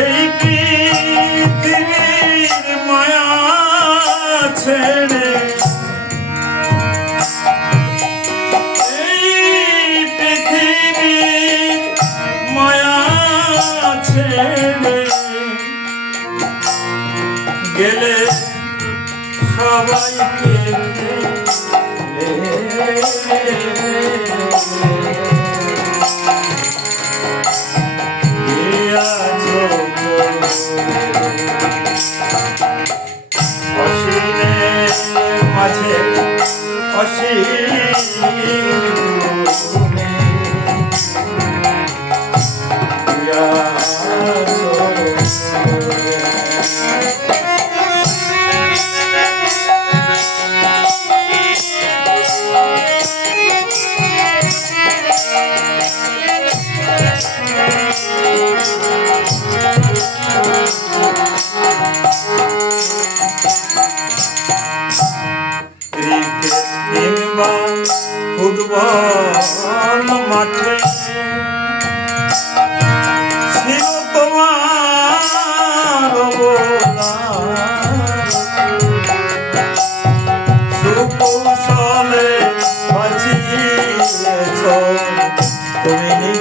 এই পৃথিবীর মায়া ছেড়ে গেলে সবাইকে অসীমের মাঝে অসীম কিংবা ফুটবল মাঠে। ছিল তোমার সুকৌশলে বাঁচিয়েছ তুমি।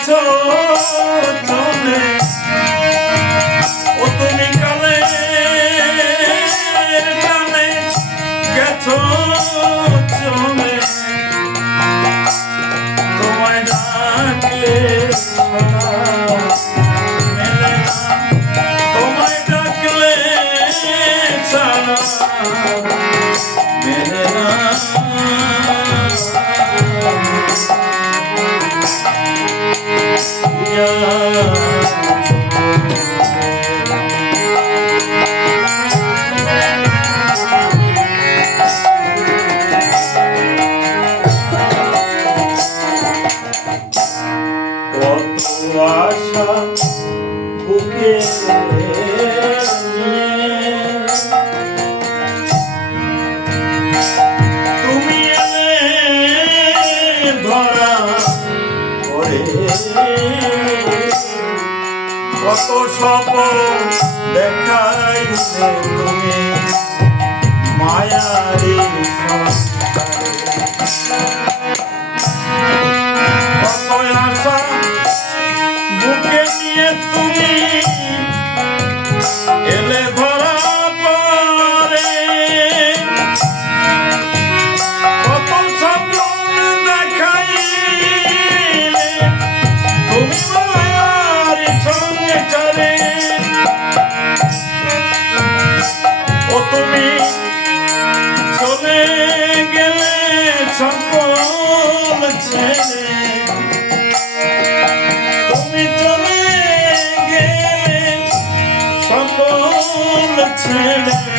গেছো চলে ও তুমি কালে টানে গেছো চলে তোমায় ডাকলে মেলে না। তোমায় ডাকলে সাড়া মেলে না। বুকে তুমি এলে ধরা পড়ে কত স্বপ্ন দেখাইলে তুমি মায়ারি কত আশা বুকে নিয়ে তুমি Amen.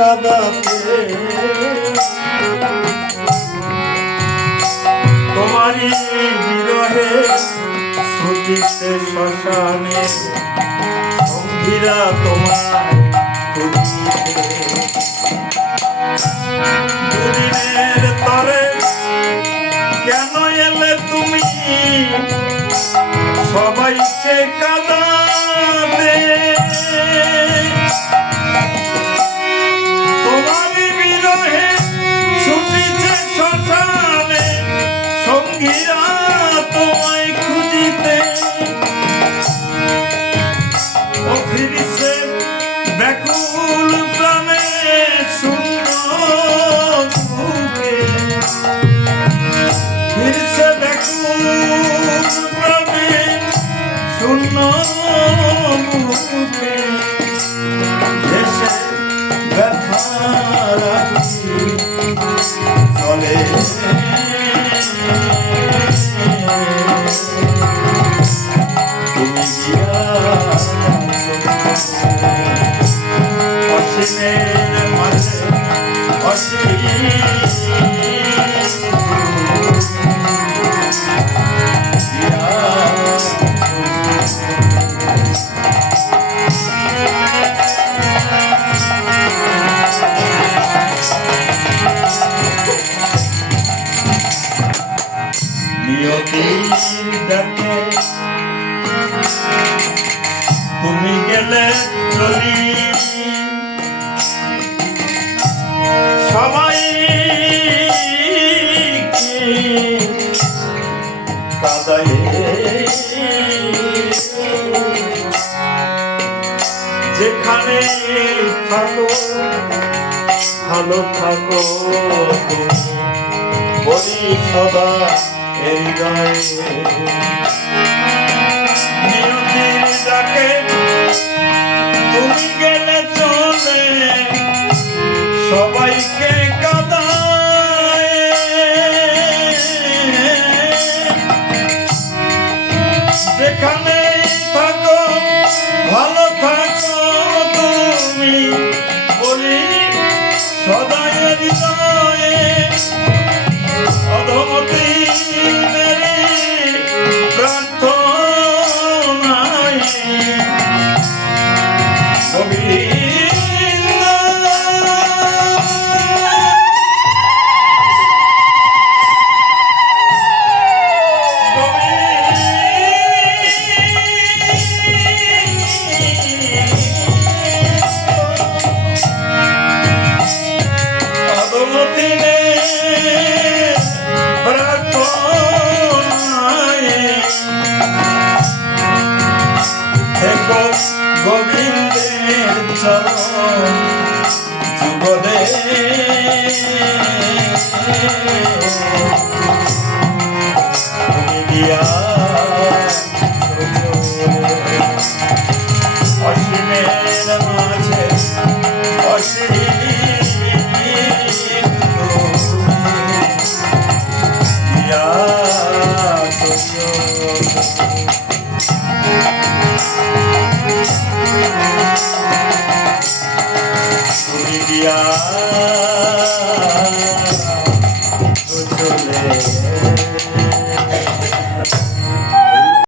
কাদাতে তোমারই বিরহে শ্রুতিতে শ্মশানে সঙ্গীরা তোমায় ফেলে চলি সবাই কাদাই যেখানে থাকো ভালো থাকো তুমি। বলি সদা এই গায়ে ডাকে Don't get Yeah.